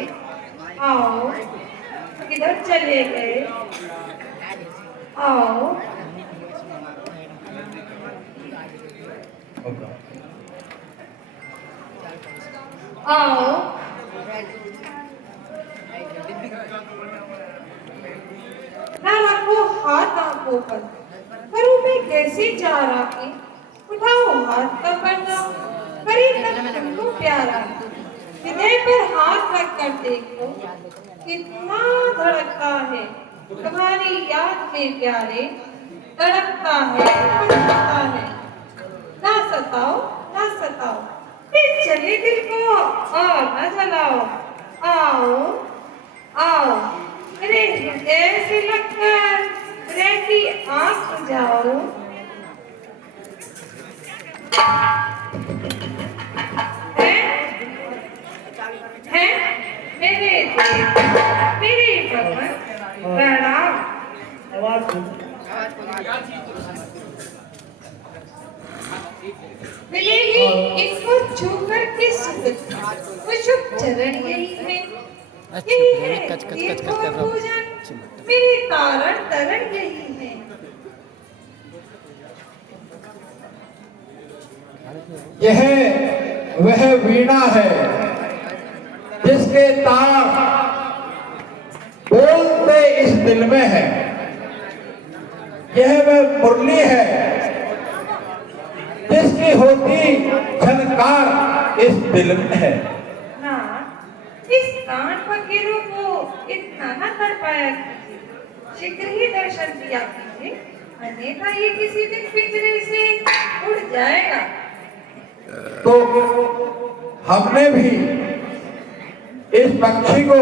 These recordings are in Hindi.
आए? आओ। किधर चले गए? आओ। आओ। ना रखो हाथ आंखों पर, करूं मैं कैसे चारा की? उठाओ हाथ का पर्दा, करे तब तुमको प्यारा। हृदय पर हाथ रख कर देखो, कितना धड़कता है तुम्हारी याद में प्यारे। तड़पता है, तड़पता है। ना सताओ, ना सताओ, फिर चले दिल को और न जलाओ। आओ, आओ, मेरे हृदय से लगकर रहती आंख बुझाओ। है मेरे देव, मेरे भगवान, प्रणाम। मिलेगी इनको छूकर के सुगंध, वो शुभ चरण यही है। यही है दीर्घो भोजन, मेरे तारण तरण यही है। यह वह वीणा है जिसके तार बोलते इस दिल में है। यह वह मुरली है जिसकी होती झनकार इस दिल में है। ना इस कान फकीरों को इतना न कर पाया कीजिए, शीघ्र ही दर्शन दिया कीजिए, अन्यथा ये किसी दिन पिंजरे से उड़ जाएगा। तो हमने भी इस पक्षी को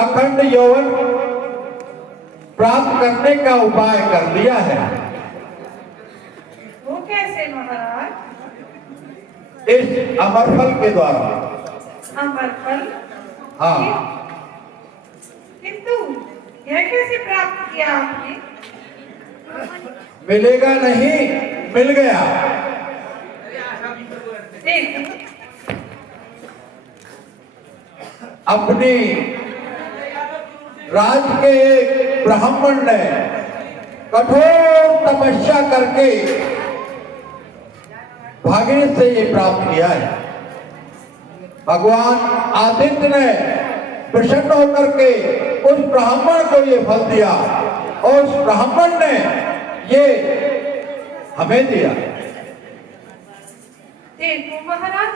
अखंड यौवन प्राप्त करने का उपाय कर लिया है। वो कैसे महाराज? इस अमरफल के द्वारा। अमरफल? हाँ। किंतु यह कैसे प्राप्त किया आपने? मिलेगा नहीं, मिल गया। अपनी राज के ब्राह्मण ने कठोर तपस्या करके भागीरथ से ये प्राप्त किया है। भगवान आदित्य ने प्रसन्न होकर के उस ब्राह्मण को ये फल दिया और उस ब्राह्मण ने ये हमें दिया। देखो महाराज,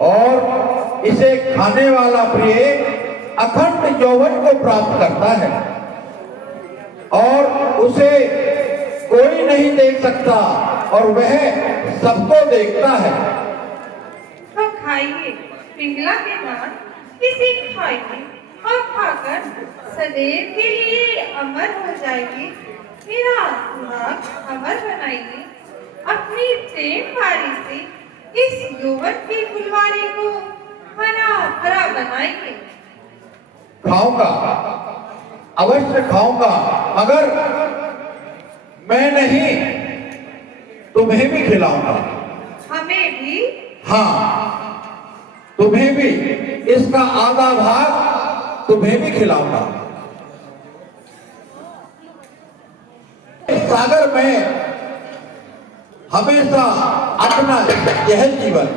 और इसे खाने वाला प्रिय अखंड यौवन को प्राप्त करता है और उसे कोई नहीं देख सकता और वह सबको देखता है। तो खाइए, पिंगला के बाद इसे खाइए और खाकर सदैव के लिए अमर हो जाएगी। मेरा दिमाग अमर बनाइए, अपनी प्रेम वारी से इस यौवन की फुलवारी को हरा भरा बनाएंगे। खाऊंगा, अवश्य खाऊंगा, मगर मैं नहीं, तुम्हें भी खिलाऊंगा। हमें भी? हाँ, तुम्हें भी। इसका आधा भाग तुम्हें भी खिलाऊंगा। इस सागर में हमेशा अपना यह जीवन।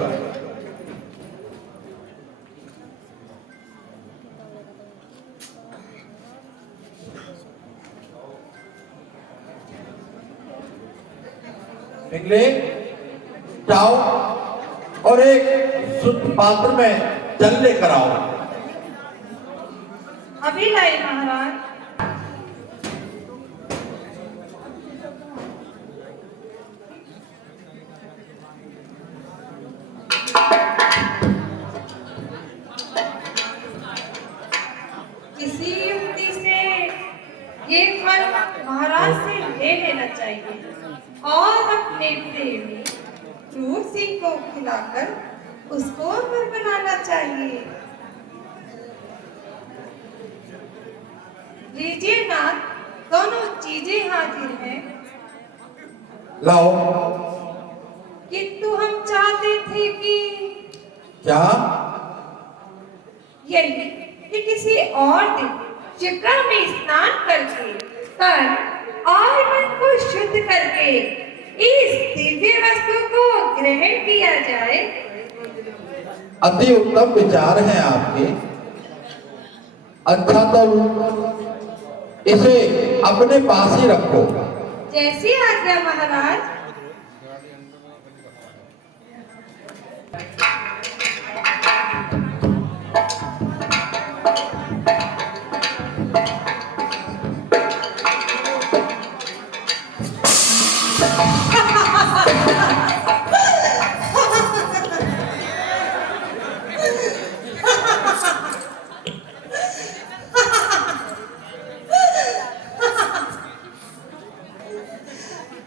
निकले जाओ और एक शुद्ध पात्र में जल लेकर आओ। अभी लाए महाराज। किसी युक्ति से ये फल महाराज से ले लेना चाहिए और अपने प्रेमी क्रूर सिंह को खिलाकर उसको अमर बनाना चाहिए। लीजिए नाथ, दोनों चीजें हाजिर हैं। लाओ। किंतु हम चाहते थे कि क्या? यही कि किसी और दिन शिप्रा में स्नान करके तन और मन को शुद्ध करके इस दिव्य वस्तु को ग्रहण किया जाए। अति उत्तम विचार हैं आपके। अच्छा तो इसे अपने पास ही रखो। जैसी आज्ञा महाराज।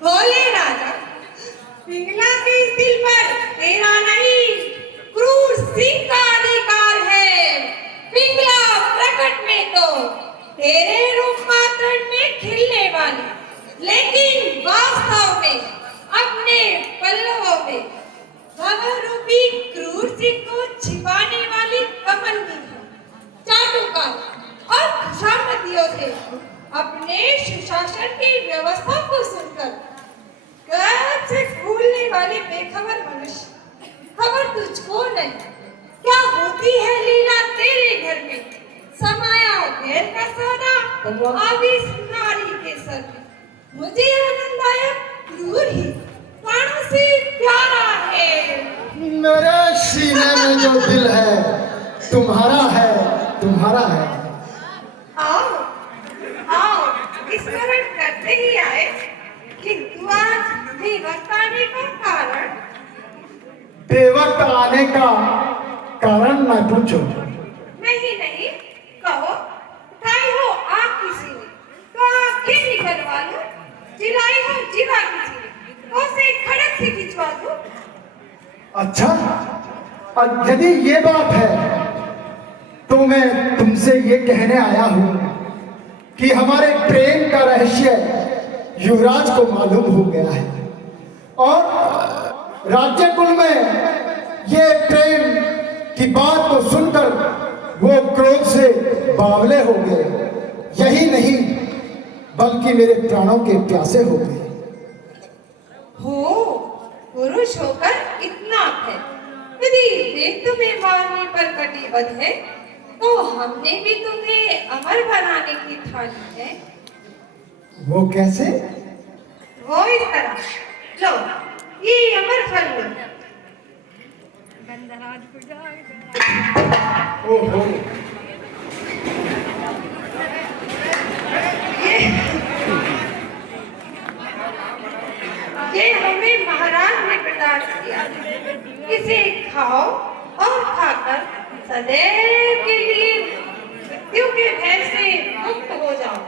बोले राजा, पिंगला के इस दिल पर तेरा नहीं क्रूर सिंह का अधिकार है। पिंगला प्रकट में तो तेरे रूप मात्र में खिलने वाली, लेकिन वास्तव में अपने पल्लवों में भवरूपी क्रूर सिंह को छिपाने वाली कमल की है। चाटुकार और खुशामदियों से अपने सुशासन की व्यवस्था को सुनकर गर्व से फूलने वाले बेखबर मनुष्य, खबर तुझको नहीं क्या होती है लीला तेरे घर में। समाया गैर का सौदा अब इस नारी के सर में। मुझे आनंददायक क्रूर ही प्राणों से प्यारा है। मेरे सीने में जो दिल है तुम्हारा है, तुम्हारा है। आओ आओ, स्मरण करते ही आए, किंतु आज बेवक्त आने का कारण। बेवक्त आने का कारण न पूछो। नहीं नहीं, कहो उठाई हो आग किसी ने तो आंखें निकलवा लो, जिलाई हो जीवा किसी ने तो से खड़क से खिंचवा दो। अच्छा, और यदि ये बात है तो मैं तुमसे ये कहने आया हूं कि हमारे प्रेम का रहस्य युवराज को मालूम हो गया है और राज्य कुल में ये प्रेम की बात को सुनकर वो क्रोध से बावले हो गए। यही नहीं बल्कि मेरे प्राणों के प्यासे हो गए। हो पुरुष होकर इतना है, यदि वे तुम्हें मारने पर कटिबद्ध है तो हमने भी तुम्हें अमर बनाने की ठानी है। वो कैसे? वो इस तरह, लो ये अमर फल लो। ओहो, ये हमें महाराज ने प्रदान किया। इसे खाओ और खाकर सदैव के लिए मृत्यु के भय से मुक्त हो जाओ।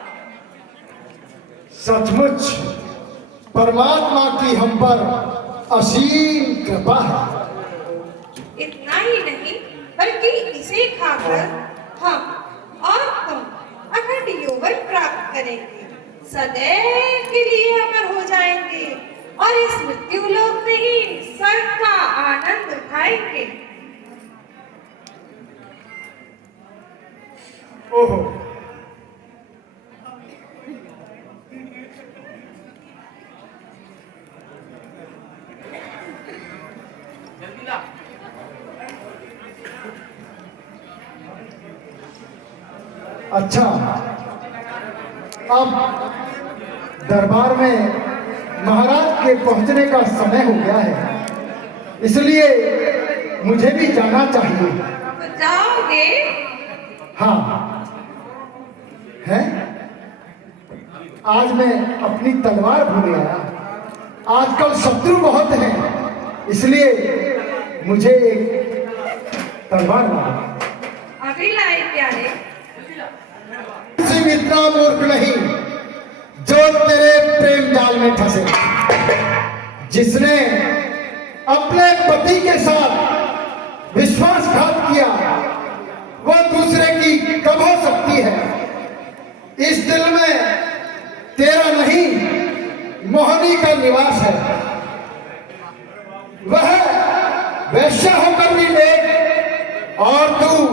सचमुच परमात्मा की हम पर असीम कृपा है। इतना ही नहीं बल्कि इसे खाकर हम और तुम अखंड यौवन प्राप्त करेंगे, सदैव के लिए अमर हो जाएंगे और इस मृत्यु लोक में ही स्वर्ग का आनंद उठाएंगे। ओहो, अच्छा, अब दरबार में महाराज के पहुंचने का समय हो गया है, इसलिए मुझे भी जाना चाहिए। तो जाओगे? हाँ है। आज मैं अपनी तलवार भूल गया। आजकल शत्रु बहुत हैं, इसलिए मुझे एक तलवार ला। अभी लाए प्यारे। सिर्फ इतना मूर्ख नहीं जो तेरे प्रेम जाल में फंसे, जिसने अपने पति के साथ विश्वासघात किया, वो दूसरे की कब हो सकती है। इस दिल में तेरा नहीं मोहनी का निवास है। वह वैश्या होकर भी नेक, और तू